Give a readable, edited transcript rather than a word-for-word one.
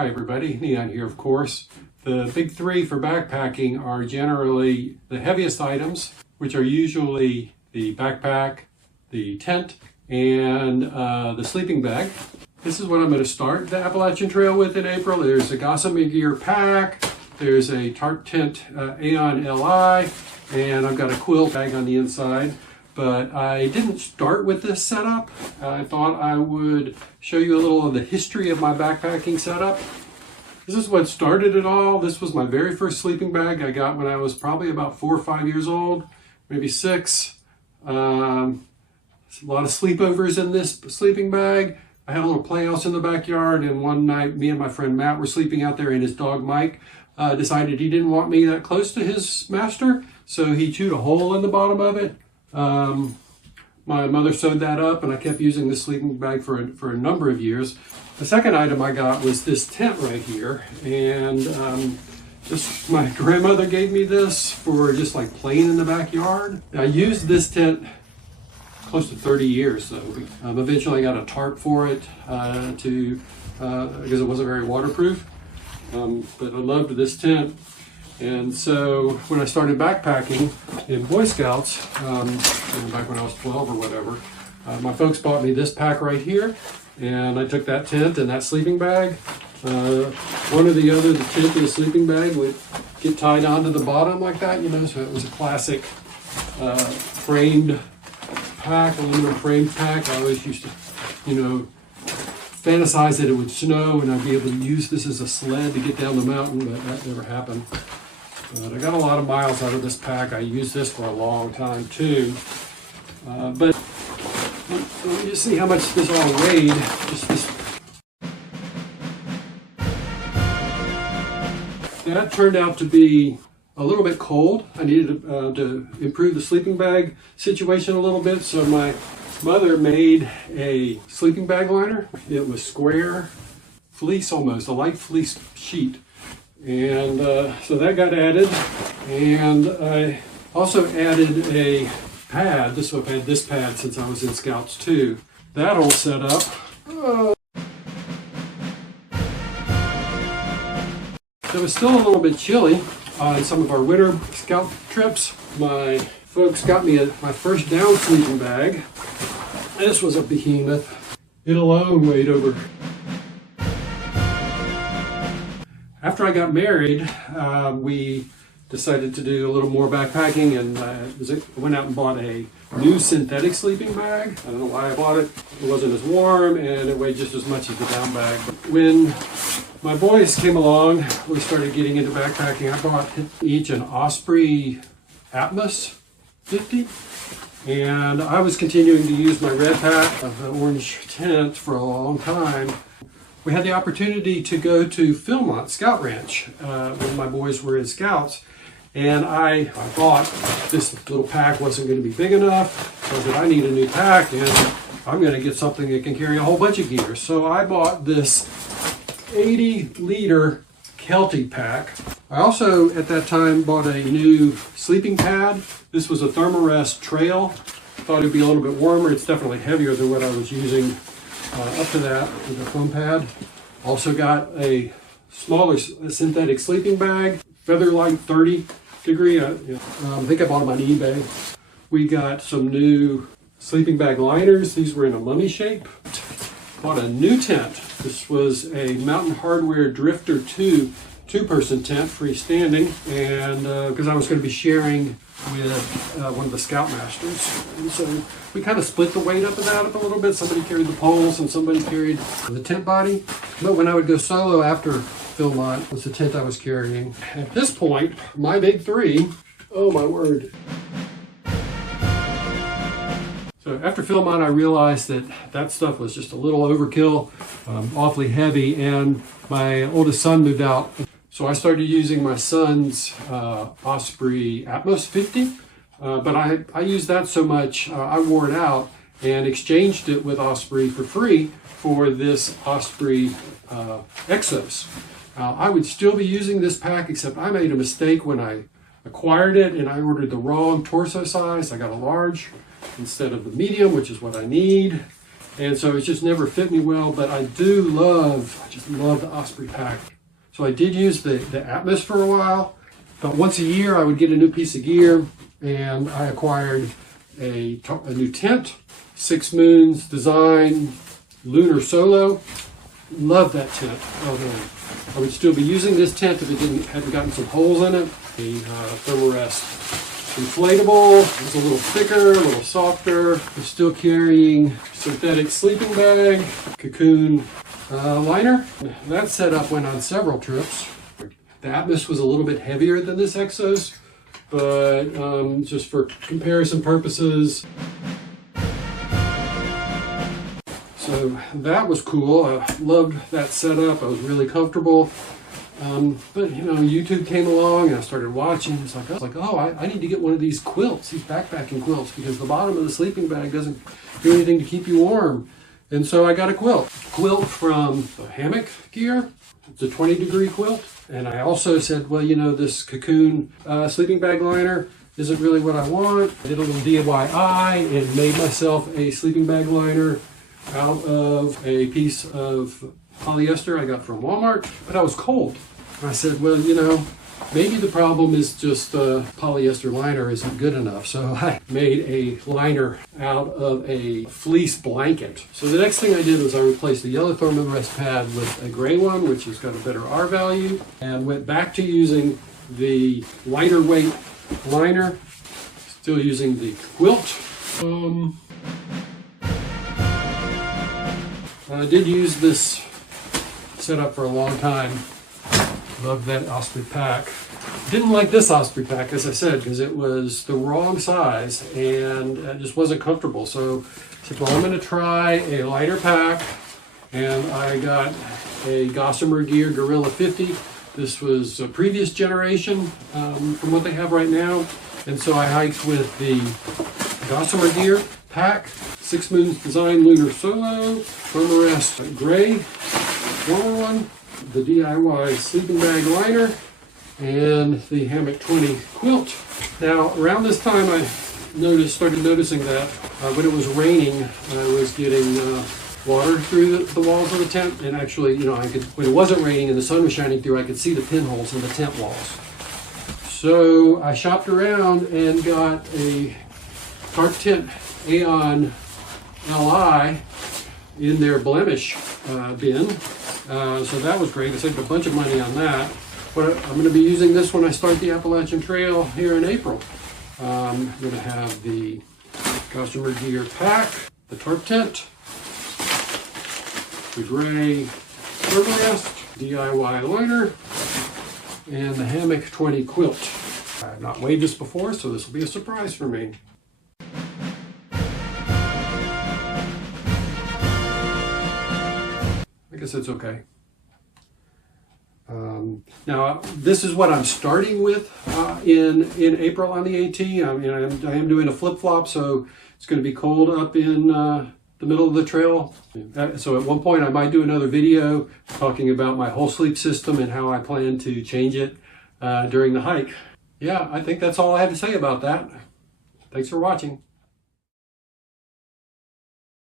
Hi everybody, Neon here of course. The big three for backpacking are generally the heaviest items, which are usually the backpack, the tent, and the sleeping bag. This is what I'm going to start the Appalachian Trail with in April. There's a Gossamer Gear pack, there's a Tarptent Aeon Li, and I've got a quilt bag on the inside. But I didn't start with this setup. I thought I would show you a little of the history of my backpacking setup. This is what started it all. This was my very first sleeping bag I got when I was probably about 4 or 5 years old, maybe 6. A lot of sleepovers in this sleeping bag. I had a little playhouse in the backyard, and one night me and my friend Matt were sleeping out there, and his dog Mike decided he didn't want me that close to his master, so he chewed a hole in the bottom of it. My mother sewed that up, and I kept using this sleeping bag for a number of years. The second item I got was this tent right here, and my grandmother gave me this for just like playing in the backyard. I used this tent close to 30 years, so eventually I got a tarp for it because it wasn't very waterproof, but I loved this tent. And so when I started backpacking in Boy Scouts, back when I was 12 or whatever, my folks bought me this pack right here, and I took that tent and that sleeping bag. One or the other, the tent and the sleeping bag would get tied onto the bottom like that, so it was a classic framed pack, aluminum framed pack. I always used to, fantasize that it would snow and I'd be able to use this as a sled to get down the mountain, but that never happened. But I got a lot of miles out of this pack. I used this for a long time too. But let me just see how much this all weighed. That turned out to be a little bit cold. I needed to improve the sleeping bag situation a little bit, so my mother made a sleeping bag liner. It was square, fleece almost, a light fleece sheet. And so that got added, and I also added a pad. So I've had this pad since I was in Scouts too. That all set up. It was still a little bit chilly on some of our winter Scout trips. My folks got me my first down sleeping bag. This was a behemoth. It alone weighed over. After I got married, we decided to do a little more backpacking, and I went out and bought a new synthetic sleeping bag. I don't know why I bought it. It wasn't as warm, and it weighed just as much as the down bag. But when my boys came along, we started getting into backpacking. I bought each an Osprey Atmos 50, and I was continuing to use my red pack of the orange tent for a long time. We had the opportunity to go to Philmont Scout Ranch when my boys were in Scouts, and I thought this little pack wasn't going to be big enough, so that I need a new pack, and I'm going to get something that can carry a whole bunch of gear. So I bought this 80-liter Celtic pack. I also, at that time, bought a new sleeping pad. This was a Thermarest Trail. Thought it'd be a little bit warmer. It's definitely heavier than what I was using up to that with the foam pad. Also got a smaller synthetic sleeping bag, Featherlight 30 degree. I think I bought them on eBay. We got some new sleeping bag liners. These were in a mummy shape. Bought a new tent. This was a Mountain Hardware Drifter 2 two-person tent, freestanding, and because I was going to be sharing with one of the Scoutmasters. And so we kind of split the weight up of that a little bit. Somebody carried the poles and somebody carried the tent body. But when I would go solo after Philmont, was the tent I was carrying. At this point, my big three, oh my word. So after Philmont, I realized that stuff was just a little overkill, awfully heavy, and my oldest son moved out. So I started using my son's Osprey Atmos 50, but I used that so much, I wore it out and exchanged it with Osprey for free for this Osprey Exos. I would still be using this pack, except I made a mistake when I acquired it, and I ordered the wrong torso size. I got a large instead of the medium, which is what I need. And so it's just never fit me well, but I just love the Osprey pack. So I did use the Atmos for a while. About once a year I would get a new piece of gear, and I acquired a new tent, 6 Moons Design Lunar Solo. Love that tent. Oh man. I would still be using this tent if it hadn't gotten some holes in it. The Thermarest inflatable. It's a little thicker, a little softer. I'm still carrying synthetic sleeping bag, cocoon liner. That setup went on several trips. The Atmos was a little bit heavier than this Exos, but just for comparison purposes. So that was cool. I loved that setup. I was really comfortable. But you know, YouTube came along and I started watching. It's like, oh, I need to get one of these quilts, these backpacking quilts, because the bottom of the sleeping bag doesn't do anything to keep you warm. And so I got a quilt from the Hammock Gear. It's a 20-degree quilt. And I also said, well, you know, this cocoon sleeping bag liner isn't really what I want. I did a little DIY and made myself a sleeping bag liner out of a piece of polyester I got from Walmart, but I was cold. And I said, well, you know, maybe the problem is just the polyester liner isn't good enough. So I made a liner out of a fleece blanket. So the next thing I did was I replaced the yellow Thermarest pad with a gray one, which has got a better R value, and went back to using the lighter weight liner, still using the quilt. I did use this setup for a long time. Loved that Osprey pack. Didn't like this Osprey pack, as I said, because it was the wrong size and it just wasn't comfortable. So I said, well, I'm going to try a lighter pack, and I got a Gossamer Gear Gorilla 50. This was a previous generation from what they have right now, and so I hiked with the Gossamer Gear pack, 6 Moons Design Lunar Solo, Thermarest Gray, former one, the DIY sleeping bag liner, and the Hammock 20 quilt. Now, around this time I started noticing that when it was raining, I was getting water through the walls of the tent, and actually, you know, when it wasn't raining and the sun was shining through, I could see the pinholes in the tent walls. So I shopped around and got a Tarptent Aeon Li in their blemish bin. So that was great. I saved a bunch of money on that. But I'm going to be using this when I start the Appalachian Trail here in April. I'm going to have the Gossamer Gear pack, the Tarptent, the gray Thermarest DIY liner, and the Hammock 20 quilt. I have not weighed this before, so this will be a surprise for me. I guess it's okay. Now, this is what I'm starting with in April on the AT. I am doing a flip-flop, so it's going to be cold up in the middle of the trail. So at one point I might do another video talking about my whole sleep system and how I plan to change it during the hike. Yeah, I think that's all I have to say about that. Thanks for watching.